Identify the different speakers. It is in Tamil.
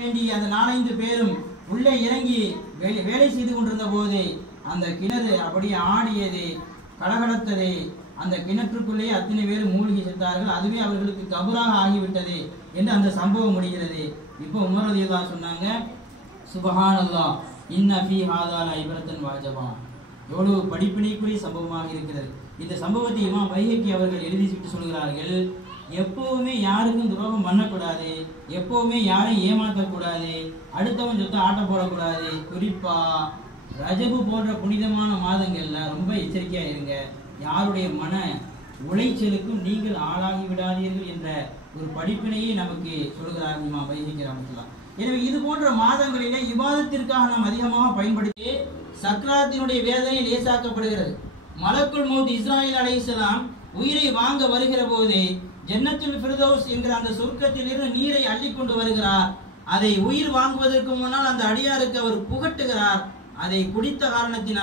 Speaker 1: வேண்டிய அந்த நாலஞ்சு பேரும் உள்ளே இறங்கி வேலை செய்து கொண்டிருந்த போது அந்த கிணறு அப்படியே ஆடியது கலகலத்தது. அந்த கிணற்றுக்குள்ளேயே அத்தனை பேரும் மூழ்கி செத்தார்கள் அதுவே அவர்களுக்கு கபராக ஆகிவிட்டது என்று அந்த சம்பவம் முடிகிறது. இப்போ உமர் ரலியல்லாஹு சொன்னாங்க சுபஹானல்லா இன்ன ஃபீ ஹாதா வாஜபா. எவ்வளவு படிப்பினைக்குரிய சம்பவமாக இருக்கிறது. இந்த சம்பவத்தை இமாம் வைஹக்கி அவர்கள் எழுதி விட்டு சொல்கிறார்கள் எப்பவுமே யாருக்கும் துரோகம் பண்ணக்கூடாது. எப்பவுமே யாரையும் ஏமாற்றக்கூடாது அடுத்தவன் சொத்து ஆட்ட போடக்கூடாது. குறிப்பா ரஜபு போன்ற புனிதமான மாதங்கள்ல ரொம்ப எச்சரிக்கையா இருங்க. யாருடைய மன உளைச்சலுக்கும் நீங்கள் ஆளாகி விடாதீர்கள் என்ற ஒரு படிப்பினையை நமக்கு சொல்கிறார் இமாம் வைஹக்கி எனவே இது போன்ற மாதங்களிலே விவாதத்திற்காக நாம் அதிகமாக பயன்படுத்தி சக்கராத்தினுடைய வேதனை லேசாக்கப்படுகிறது. மலக்குள் மௌத் இஸ்ராயில் அலைஹிஸ்ஸலாம் உயிரை வாங்க வருகிற போது ஜென்னத்தில் பிரதோஸ் என்கிற அந்த சொர்க்கத்திலிருந்து நீரை அள்ளி கொண்டு வருகிறார். அதை உயிர் வாங்குவதற்கு முன்னால் அந்த அடியாருக்கு அவர் புகட்டுகிறார். அதை குடித்த காரணத்தினால்